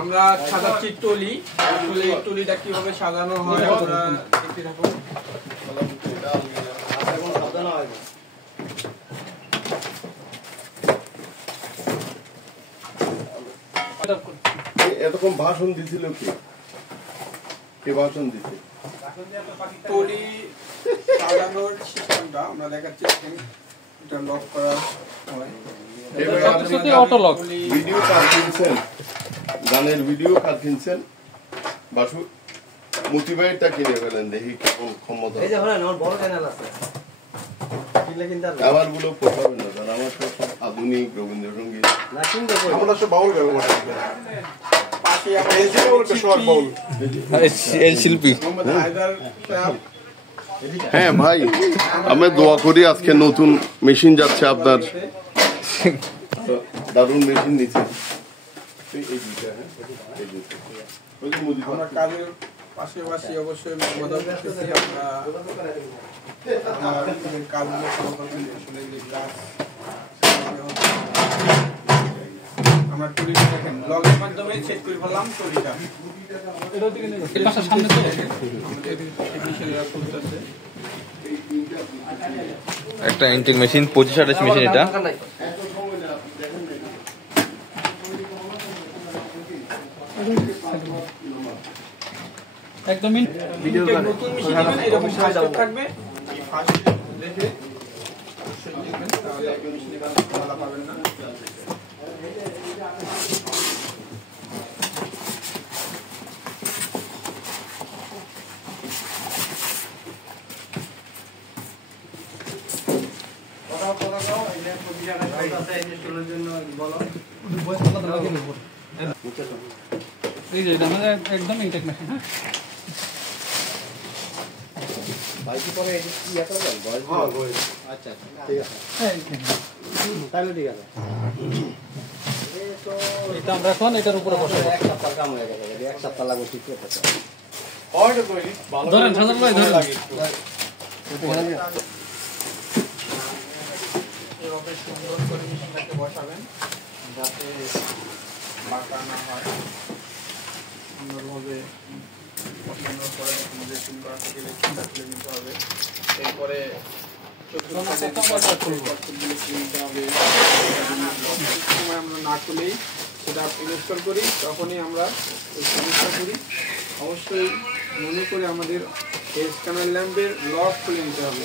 আমরা সাজাচ্ছি টলি। আসলে এই টলিটা কিভাবে সাজানো হয় আমরা দেখতে থাকুন। এরকম ভাষণ দিছিল কে ভাষণ দিছে? টলি সাজানোর সিস্টেমটা আমরা দেখাচ্ছি। এটা লক করা হয়। ভিডিও কার কিনছেন? গানের ভিডিও কার কিনছেন? বাসু মোটিভাইটটা কিনে ফেলেন, দেখি কেমন ক্ষমতা। এই যে আমার বড় চ্যানেল আছে, আমার গুলো পোষাবে না, কারণ আমার সব আধুনিক রবীন্দ্রসঙ্গীত। আমরা সব বাউল গাবো, শিল্পী। হ্যাঁ ভাই, আমি দোয়া করি আজকে নতুন মেশিন যাচ্ছে আপনার, দারুণ মেশিন নিচ্ছে। আমরা কাজের পাশাপাশি অবশ্যই মদত করতেছি। আমরা কাজগুলো শুরু করবেন। আসলে যে কাজ আমরা টুলিটা দেখেন ব্লগের মাধ্যমে সেট করে ফেললাম। টুলিটা সামনে আমাদের টেকনিশিয়ানরা খুলতেছে। একটা ইন্টেক মেশিন 25-28 মেশিন। এটা একদম ভিডিও নতুন মেশিন নেবেন, এরকম ফাস্ট থাকবে। এই ফাস্ট দেখে অবশ্যই দেখবেন, তাহলে মেশিনে কাজ ভালো পাবেন না। একদম ইনটেক মেশিন। হ্যাঁ, আচ্ছা ঠিক আছে, তাহলে ঠিক আছে। এটা আমরা এখন এটার উপরে বসাবো। এক সপ্তাহ কাম হয়ে গেছে, এক সপ্তাহ লাগবে ঠিক করতে। ধরেন সাজান ভাই, ধরেন। এভাবে সুন্দর করে মেশিনটাকে বসাবেন যাতে বাঁকা না হয়। সুন্দরভাবে বসানোর পরে আমাদের সুন্দর থেকে তুলে নিতে হবে। এরপরে সময় আমরা না খুলেই সেটা ইনস্টল করি, তখনই আমরা ওই সমস্যা করি। অবশ্যই মনে করে আমাদের স্ক্যানার ল্যাম্পের লক খুলে নিতে হবে।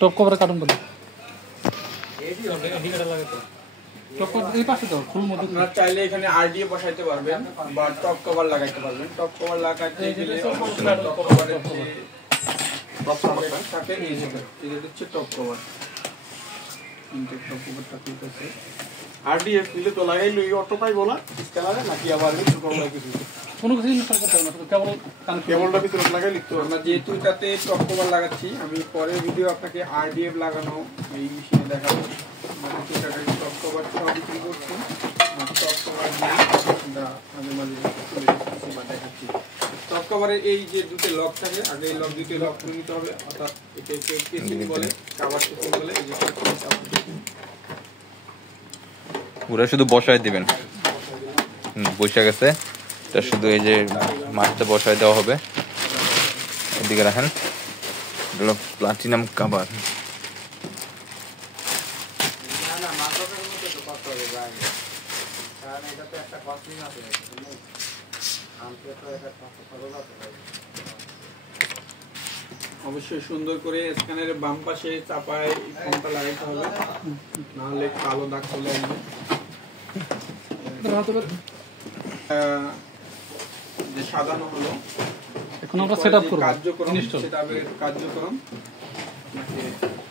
টপ কভারে কাটুন বলি। টপ কভার এই পাশে তো ফুল মতো। আপনারা চাইলে এখানে আরডিএ বসাইতে পারবেন বা টপ কভার লাগাইতে পারবেন। টপ কভার লাগাইতে গেলে অবশ্যই টপ কভারের যে টপ কভারটা থাকে নিয়ে যেতে হবে। এটা হচ্ছে টপ কভার। ইনটেক টপ কভারটা খুলতেছে। আরডিএফ নিলে তো লাগাইলো, অটো পাইবো না স্ক্যানারে, নাকি আবার কিছু করলে কিছু কোনো কিছু ইনস্টল করতে হবে না, শুধু কেবল কেবলটা ভিতরে লাগাইলি তো। আমরা যেহেতু এটাতে টপ কভার লাগাচ্ছি, আমি পরের ভিডিও আপনাকে আরডিএফ লাগানো এই মেশিনে দেখাবো। আমরা এটাকে টপ কভার সহ বিক্রি করছি। টপ কভার দিয়ে আমরা মাঝে মাঝে তুলে দিচ্ছি বা দেখাচ্ছি। টপ কভারের এই যে দুটো লক থাকে, আগে এই লক দুটো লক করে নিতে হবে, অর্থাৎ এটাকে কেসিং বলে, কাভার কেসিং বলে। এই যে ওরা শুধু বসায় দিবেন। বসে গেছে, এটা শুধু এই যে মাছটা বসায় দেওয়া হবে। এদিকে রাখেন, প্লাটিনাম কাভার। অবশ্যই সুন্দর করে স্ক্যানারের বাম পাশে চাপায় ফোনটা লাগাইতে হবে, নাহলে কালো দাগ চলে আসবে। যে সাজানো হলো, এখন আমরা সেটআপ করব। কার্যক্রম সেটআপের কার্যক্রম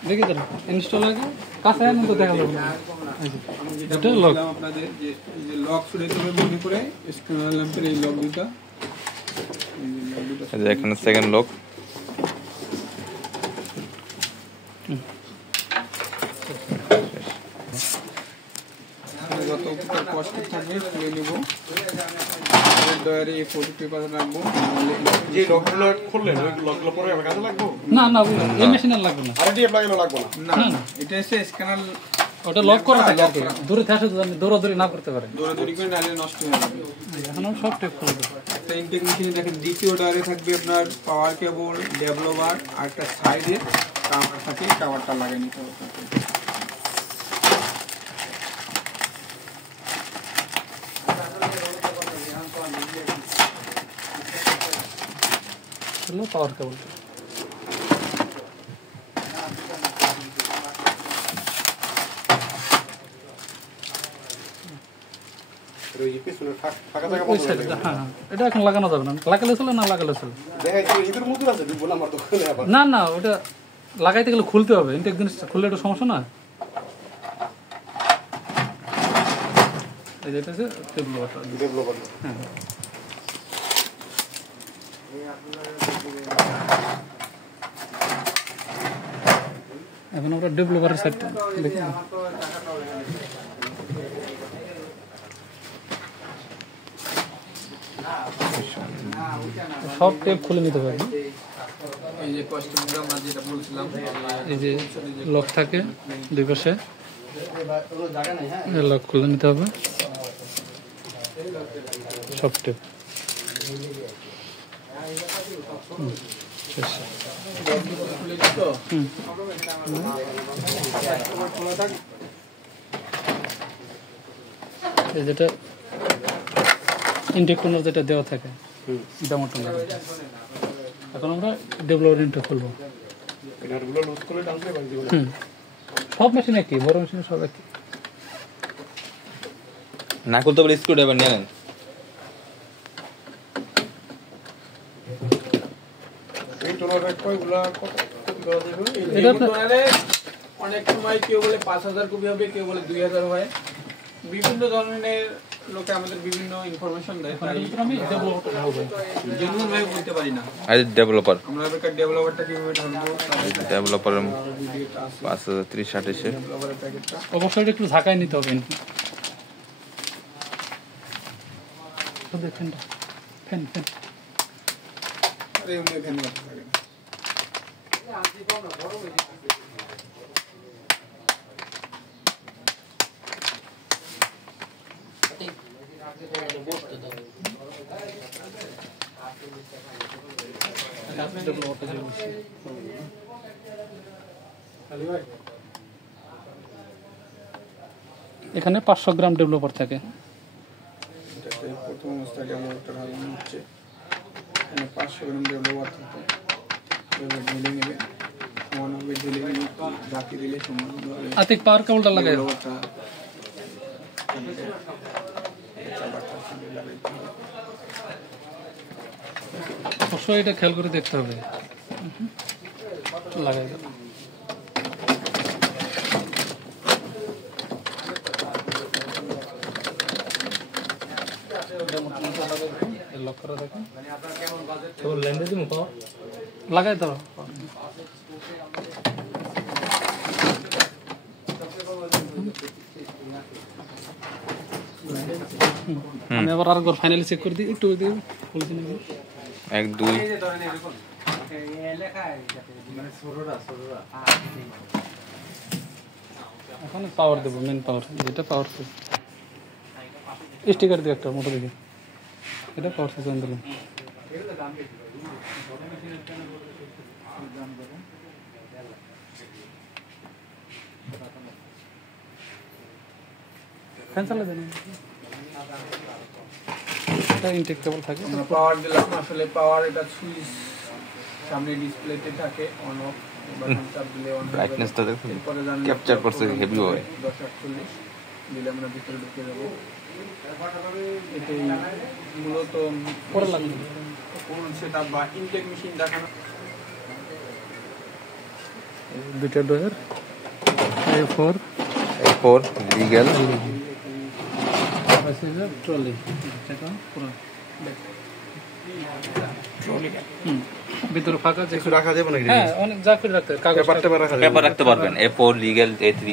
দেখে দেন ইনস্টল হয়ে গেছে। কাছে আনেন তো দেখা যাবে না। আমি যেটা বললাম আপনাদের যে এই যে লক ছুড়াইতে হবে মনে করে স্ক্যানার ল্যাম্পের এই লক দুটো, এই যে এখানে সেকেন্ড লক। যত কষ্ট থাকবে খুলে নেব। স্ক্যানার ডয়ারে এই 42% রাখবো। যে লকগুলো খুললেন ওই লকগুলো পরে আমার কাজে লাগবো? না না এই মেশিনের লাগবে না। আরডিএফ লাগানো লাগবে না। না এটা হচ্ছে স্ক্যানার ওটা লক করা থাকে আর কি, দূরে থেকে যদি দৌড়াদৌড়ি না করতে পারে। দৌড়াদৌড়ি করে নাহলে নষ্ট হয়ে যাবে। এখন আমি সব টেপ করে দেবো। একটা ইনটেক মেশিনে দেখেন দ্বিতীয় ডয়ারে থাকবে আপনার পাওয়ার কেবল, ডেভেলপার আর একটা সাইডে কাভার থাকে, কাভারটা লাগিয়ে নিতে হবে। হলো পাওয়ার কেবল। ওই পিছনে ফাঁকা জায়গা ওই বন্ধ সাইডে, করে হ্যাঁ এটা এখন লাগানো যাবে না, লাগালে চলে না লাগালে চলে। দেখাই তো ইঁদুর মুদুর আছে দিব না আমার দোকানে আবার। না না ওটা লাগাইতে গেলে খুলতে হবে, ইনটেক জিনিস খুললে একটু সমস্যা না। এই যেটা আছে ডেভেলপার। ডেভেলপার হ্যাঁ এখন আমরা ডেভেলপারের সাইডটা দেখি। সব টেপ খুলে নিতে হবে। এই যে কস্টিউমটা আমরা যেটা বলছিলাম, এই যে লক থাকে দুই পাশে, লক খুলে নিতে হবে সব টেপ। শেষ। এই যেটা ইনটেক কর্নার যেটা দেওয়া থাকে ডামাটো লাগে। এখন আমরা ডেভেলপমেন্টটা খুলবো। এটারগুলো লুজ করে ডাউন করে দিব। সব মেশিন একই, বড় মেশিনে সব একই। না খুলতে পারলে স্ক্রু ড্রাইভার নিয়ে নেন। এই টোনারে কয়গুলা কপি করা যাবে? এটা এই ডয়ারে অনেক সময় কেউ বলে 5000 কপি হবে, কেউ বলে 2000 হয়। বিভিন্ন ধরনের লোকে আমাদের বিভিন্ন ইনফরমেশন দেয়, তাই আমি ডেভেলপমেন্টটা ঢালবো। জেনুইন ভাবে বলতে পারি না। আর ডেভেলপার আমরা বেকার ডেভেলপারটা কিভাবে ঢালবো, ডেভেলপার ভিডিওটা আছে 5030 এসে ডেভেলপারের প্যাকেটটা। অবশ্যই এটা একটু ঝাঁকায় নিতে হবে। ফ্যান ফ্যান ফ্যান আর এমনি এখানে রাখা থাকে না। এখানে 500 গ্রাম ডেভেলপার থাকে। এটাতে প্রথম অবস্থায় ডেভেলপারটা ঢালানো হচ্ছে। এখানে 500 গ্রাম ডেভেলপার থাকে, এবার ঢেলে নেবে, সমানভাবে ঢেলে নিয়ে ঝাঁকি দিলে সমানভাবে আতিক পাওয়ার কেবলটা লাগাই। ডেভেলপারটা চালাটা লাগাইতে হবে। অবশ্যই এটা খেয়াল করে দেখতে হবে। লাগাই দাও। লক করা থাকে, লাগাই দাও। আমি আবার আরেকবার ফাইনালি চেক করে দিই, একটু খুলছি নাকি। 1 2 এখন পাওয়ার দেবো, মেন পাওয়ার যেটা পাওয়ার সুইচ। স্টিকার দিয়ে একটা মোটর দিকে, এটা পাওয়ার সুইচ অন দিলাম। ফ্যান চালা দেন, এটা ইনটেক কেবল থাকে। আমরা পাওয়ার দিলাম, আসলে পাওয়ার এটা সুইচ সামনে ডিসপ্লেতে থাকে, অন অফ। বাটন চাপ দিলে অন হবে। ব্রাইটনেসটা দেখুন, এরপরে জানলে ক্যাপচার করছে হেভি হয়। 1048 দিলে আমরা ভিতরে ঢুকে যাবো। এটাই মূলত পরে লাগবে। কোন সেটআপ বা ইনটেক মেশিন দেখানো। দুইটা drawer A4 A4 legal trolley, ভিতরে ফাঁকা যে কিছু রাখা যাবে নাকি? হ্যাঁ অনেক যা করে রাখতে হবে, কাগজ পেপার টেপার রাখা যাবে? পেপার রাখতে পারবেন। A4 লিগ্যাল A3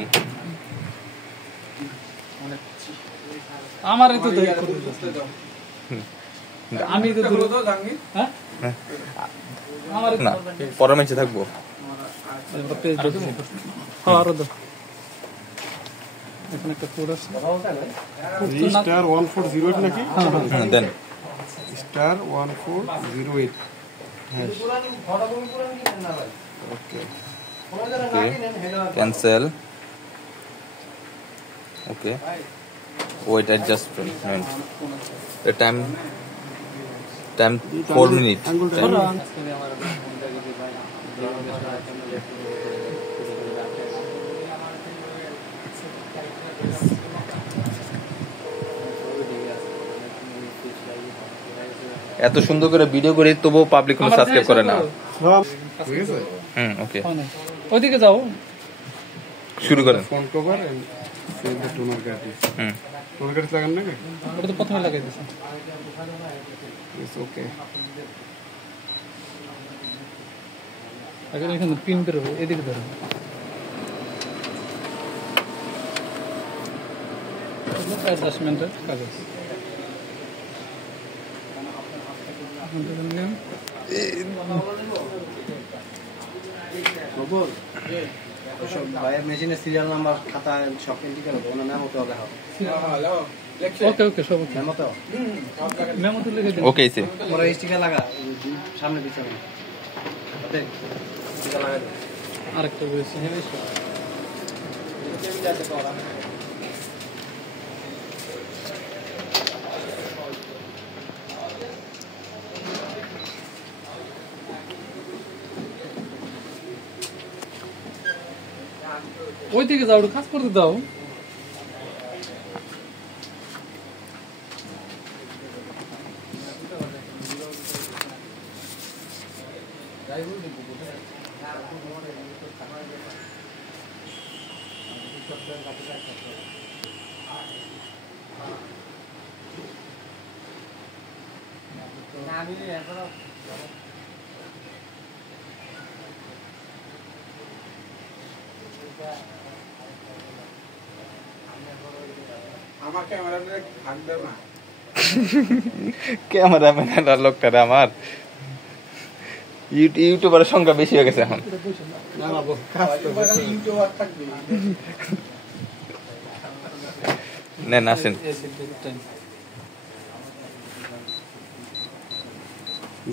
আমার এই তো বুঝতে দাও। আমি তো দূরে তো জাঙ্গি হ্যাঁ আমার না পরের ম্যাচে থাকবো পেজ হ্যাঁ আরো দাও এখানে একটা কোড আছে স্টার 1408 নাকি দেন star 1408 okay cancel okay wait adjustment the time 4 minutes এত সুন্দর করে ভিডিও করে তবুও পাবলিক কোনো সাবস্ক্রাইব করে না ঠিক আছে ওকে ওইদিকে যাও শুরু করেন front cover and save the toner cartridge toner cartridge লাগান নাকি ওটা তো প্রথমে লাগাই দিয়েছে ইটস ওকে আগে এখানে পিন বেরোবে এদিকে বেরোবে অ্যাডজাস্টমেন্টের কাগজ ভাইয়ের মেশিনের সিরিয়াল নাম্বার খাতা সব এন্ট্রি করে দেবো না মেমোতে হবে হ্যালো ওকে ওকে সব ওকে মেমোতে মেমোতে লিখে দিন ওকে এসে পরে স্টিকার লাগা সামনে পিছনে দেখ স্টিকার লাগা আরেকটা বলেছি ওই দিকে যাও কাজ করতে দাও আমার ক্যামেরাটা ভাগ দাও না ক্যামেরাম্যান লোকটা আমার ইউটিউবারের সংখ্যা বেশি হয়ে গেছে এখন ইউটিউবার থাকবে নেন আসেন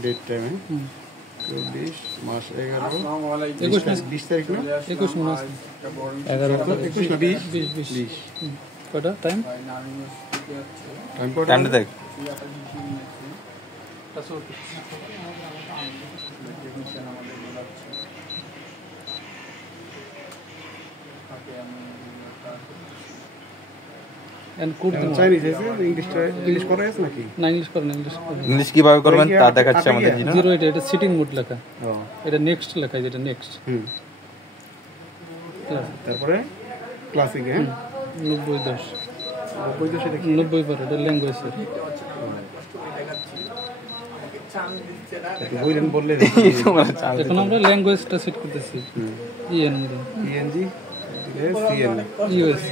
ডেট টাইম 24 মাস 11 আসসালামু আলাইকুম 20 তারিখ না 21 মিনিট 11 21 না 20 20 কটা টাইম টাইম পড়া টাইমটা দেখ এন্ড কোড দিন চাইনিজ আছে ইংলিশ করা আছে নাকি না ইংলিশ করেন ইংলিশ করেন ইংলিশ কিভাবে করবেন তা দেখাচ্ছে আমাদের জিনা 08 এটা সিটিং মোড লেখা ও এটা নেক্সট লেখা যেটা নেক্সট তারপরে ক্লাসিক হ্যাঁ 90 ওই তো সেটা কি 90 পরে এটা ল্যাঙ্গুয়েজ বইলেন বললে এখন আমরা ল্যাঙ্গুয়েজটা সেট করতেছি EN ENG CN US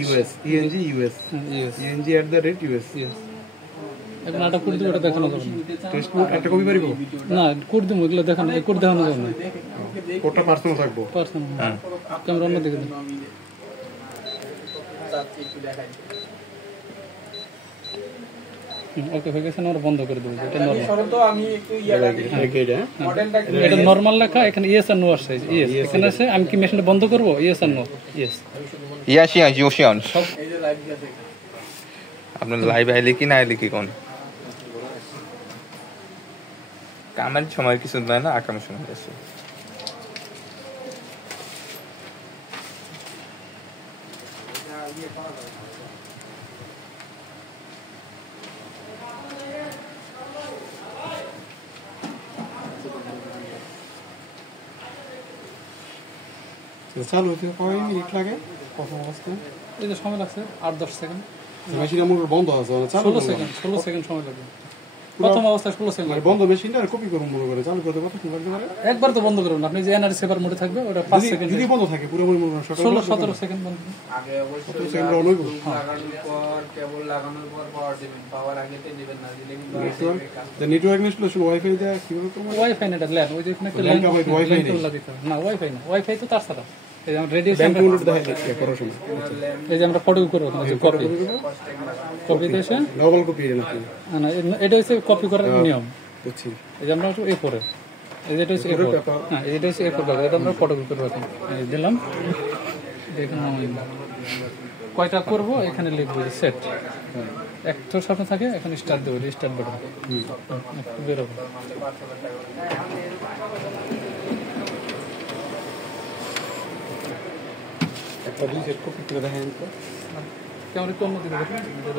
US ENG US ENG @US yes এখন আটা কোড দিব এটা দেখানো যাবে না টেক্সট নোট একটা কপি পারিব না কোড দিব এগুলো দেখানো কোড দেখানো যাবে না কোডটা পার্সোনাল থাকবো পার্সোনাল ক্যামেরা অন্য দিকে দিন ওকে হয়ে গেছে আমরা বন্ধ করে দেবো এটা নরমাল সরো তো আমি একটু মডেলটা এটা নরমাল লেখা এখানে ইয়েস আর নো আসছে ইয়েস এখানে আছে আমি কি মেশিনটা বন্ধ করব ইয়েস আর নো ইয়েস ইয়াশিয়ান জোশিয়ান এই যে লাইভ আছে আপনার লাইভ আইলে কি না আইলে কি কোন কামের সময় কিছু নাই না আকামের সময় আছে চালু হতে কয় মিনিট লাগে প্রথম অবস্থায় এই যে সময় লাগছে 8-10 সেকেন্ড মেশিন আমার বন্ধ আছে চালু 16 সেকেন্ড সময় লাগবে প্রথম অবস্থায় 16 সেকেন্ড মানে বন্ধ মেশিনটা কপি করুন মনে করে চালু করতে কতক্ষণ লাগতে পারে? একবার তো বন্ধ করুন আপনি, যে এনআরসি সেভার মোডে থাকবে ওটা 5 সেকেন্ড, যদি বন্ধ থাকে পুরোপুরি মনে হয় 16-17 সেকেন্ড বন্ধ। আগে অবশ্যই সেকেন্ড অন হইব। লাগানোর পর কেবল লাগানোর পর পাওয়ার দিবেন, পাওয়ার আগেতে দিবেন না, দিলে কিন্তু নেটওয়ার্ক ইনস্টলেশন ওয়াইফাই দিয়ে কিভাবে করব? ওয়াইফাই না, এটা ল্যান, ওই যে এখানে একটা LAN ল্যান টা Wi-Fi নেই। না ওয়াইফাই না, ওয়াইফাই তো তার ছাড়া। এই যে আমরা রেডিয়েশন, ব্যাংক কাউন্টার দেখাই দিচ্ছে করার সময়। এই যে আমরা ফটো করব যে কপি কপি দেশে ডাবল কপি এটা নাকি? না, এটা হচ্ছে কপি করার নিয়ম। বুঝছি। এই যে আমরা এ করে, এই যে এটা হচ্ছে এ4, হ্যাঁ এটা হচ্ছে এ4 ব্যাগ, এটা আমরা ফটো করব এখন। এই দিলাম, দেখুন কয়টা করব এখানে লিখব সেট, একটা সামনে থাকে এখানে স্টার্ট দেব, স্টার্ট বাটন বের হবে। একটা দুই সেট কপি করে দেখাই তো। কেমন একটু অন্য দিকে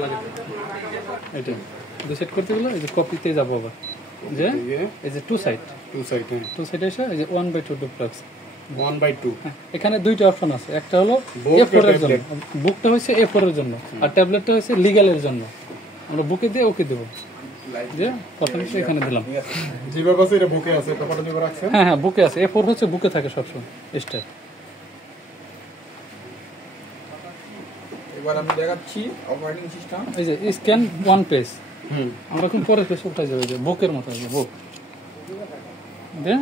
লাগে, এটা দুই সেট করতে গেলে এই যে কপিতে যাবো আবার, যে এই যে টু সাইড টু সাইড এসে এই যে 1/2 ডুপ্লেক্স 1/2 এখানে দুইটা অপশন আছে, একটা হলো A4 এর জন্য, বুকটা হচ্ছে A4 এর জন্য, আর ট্যাবলেটটা হচ্ছে লিগ্যালের জন্য। আমরা বুকে দিয়ে ওকে দেবো, যে প্রথমে এখানে দিলাম, যেভাবে আছে এটা বুকে আছে, পেপারটা যেভাবে রাখছেন। হ্যাঁ হ্যাঁ বুকে আছে, A4 হচ্ছে বুকে থাকে সবসময় স্টার। এবার আমি দেখাচ্ছি অপারেটিং সিস্টেম। এই যে স্ক্যান ওয়ান পেজ, আমরা এখন পরের পেজ উঠাই যাবে, যে বুকের মতো বুক দে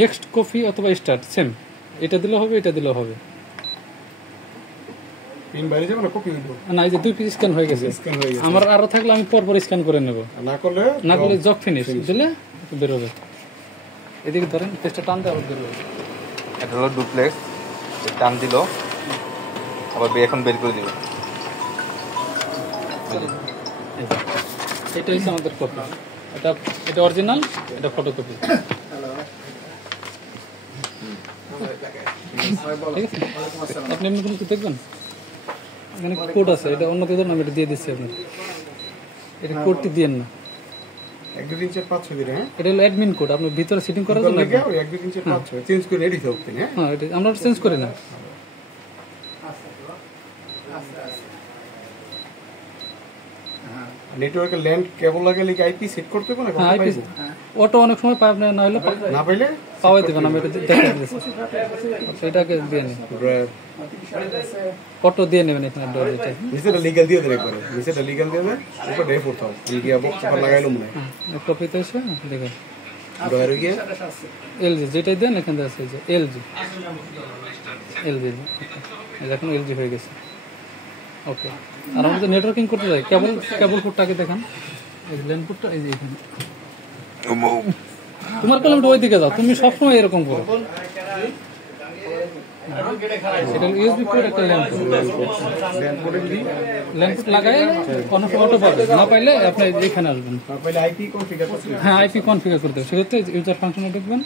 নেক্সট কপি অথবা স্টার্ট সেম, এটা দিলে হবে, এটা দিলে হবে পিন বাইরে যাবে না, কপি হইব না। এই যে দুই পেজ স্ক্যান হয়ে গেছে, স্ক্যান হয়ে গেছে। আমার আরো থাকলে আমি পরপর স্ক্যান করে নেব, না করলে জব ফিনিশ দিলে বেরোবে। এদিকে ধরেন পেজটা টান দেওয়া বেরোবে। এটা হলো ডুপ্লেক্স, টান দিল আবার এখন বের করে দিল। এটা হচ্ছে আমাদের কপি, এটা অরিজিনাল, এটা ফটোকপি, ঠিক আছে। আপনি এমনি কোনো কিছু দেখবেন, এখানে কোড আছে, এটা অন্য কেউ আমি এটা দিয়ে দিচ্ছি আপনার, এটা কোডটি দিয়েন না, 1 2 3 4 5 6 দিন। হ্যাঁ, এটা হলো অ্যাডমিন কোড, আপনার ভিতরে সিটিং করার জন্য। 1 2 3 4 5 6 চেঞ্জ করে রেডি থাকতে। হ্যাঁ, হ্যাঁ এটা আমরা চেঞ্জ করি না। নেটওয়ার্কের ল্যান্ড কেবল লাগে লিখে আইপি সেট করতে হবে না? হ্যাঁ আইপি অটো অনেক সময় পাই, আপনি না হলে না পাইলে পাওয়াই দেবেন, আমি এটা দেখে দিয়েছি। আচ্ছা এটাকে দিয়ে নিন, অটো দিয়ে নেবেন এখানে ডোর, এটা নিচেটা লিগ্যাল দিয়ে দেন একবারে, নিচেটা লিগ্যাল দিয়ে দেন, উপরে ডে ফোর থাও লিগিয়া বক্স পর লাগাইলো মনে হয়। কপিতে এসে দেখেন ডয়ার গিয়ে এলজি যেটাই দেন এখানে আছে, যে এলজি এখন এলজি হয়ে গেছে। ওকে, আর আমরা যে নেটওয়ার্কিং করতে যাই, কেবল কোডটাকে দেখেন, এই যে ল্যান কোডটা এই যে এখানে, তোমার কলমটা ওইদিকে যাও, তুমি সবসময় এরকম করো। এটা ইউএসবি কোড, একটা ল্যান কোড লাগাই কোনো অটো পাবে না, পাইলে আপনি এখানে আসবেন, পাইলে আইপি কনফিগার করতে। হ্যাঁ আইপি কনফিগার করতে হবে। সেক্ষেত্রে ইউজার ফাংশনে দেখবেন,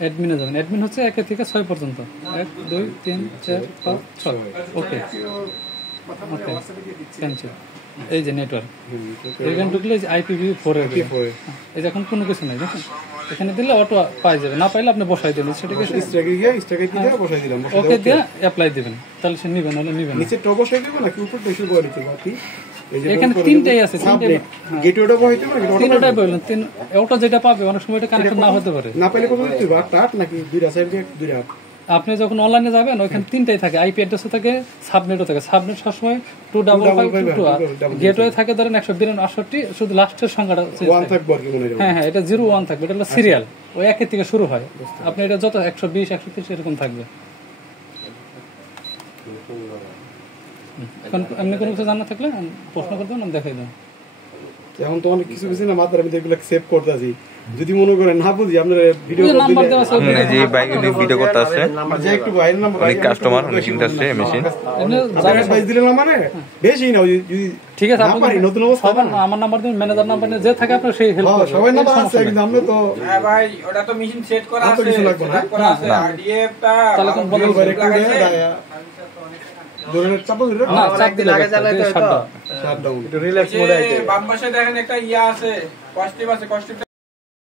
অ্যাডমিনে যাবেন, অ্যাডমিন হচ্ছে 1 থেকে 6 পর্যন্ত, 1 2 3 4 5 6। ওকে ওকে ক্যান্সেল। এই যে নেটওয়ার্ক এখানে ঢুকলে IPv4 এর, এই দেখুন কোনো কিছু নাই, দেখুন এখানে দিলে অটো পাই যাবে, না পাইলে আপনি বসাই দেবেন, সেটাকে স্ট্যাকে গিয়ে স্ট্যাকে দিয়ে বসাই দিলাম, ওকে দিয়ে অ্যাপ্লাই দিবেন, তাহলে সে নিবেন, নাহলে নিবেন না। নিচে টপ বসাই দেব নাকি উপর দেশে বড় নিচে বাকি এখানে তিনটাই আছে, গেটওয়েটা বসাইতে হবে নাকি তিনটাই বললেন, তিন অটো যেটা পাবে অনেক সময় এটা কানেকশন না হতে পারে, না পাইলে কত দিতে হবে? 8 নাকি দুইটা সাইড দিয়ে দুইটা? আপনি যখন অনলাইনে যাবেন ওখানে তিনটাই থাকে, আইপি অ্যাড্রেসও থাকে, সাবনেটও থাকে। সাবনেট সবসময় 25522, আর গেটওয়ে থাকে ধরেন 162, শুধু লাস্টের সংখ্যাটা 1 থাকবে আর কি মনে হয়। হ্যাঁ হ্যাঁ, এটা 01 থাকবে, এটা হলো সিরিয়াল, ওই 1 থেকে শুরু হয়। আপনি এটা যত 120 130 এরকম থাকবে। এখন এমনি কোনো কিছু জানা থাকলে প্রশ্ন করতে আমি দেখাই দেবো। এখন তো অনেক কিছু কিছু না মাত্রা আমি এগুলো সেভ করতেছি, যদি মনে করেন না বুঝি আপনার ভিডিও নাম্বার দেওয়া আছে, যে বাইক ভিডিও করতে আছে, যে একটু বাইরের নাম্বার অনেক কাস্টমার, অনেক ইন্টারেস্টে মেশিন বাইরে দিলে না মানে বেশি না, যদি ঠিক আছে আপনি পারি নতুন অবস্থা সবার আমার নাম্বার দিন, ম্যানেজার নাম্বার নিয়ে যে থাকে আপনার সেই হেল্প করবে। সবাই নাম্বার আছে কিন্তু আমরা তো হ্যাঁ ভাই, ওটা তো মেশিন সেট করা আছে, কিছু লাগবে না। সেট করা আছে, RDF টা তাহলে কোন বদল বাইরে করে ধরে চাপ ধরে না চাপ দিলে শাটডাউন। শাটডাউন বাম পাশে দেখেন একটা ইয়া আছে, কস্টিভ আছে, কস্টিভ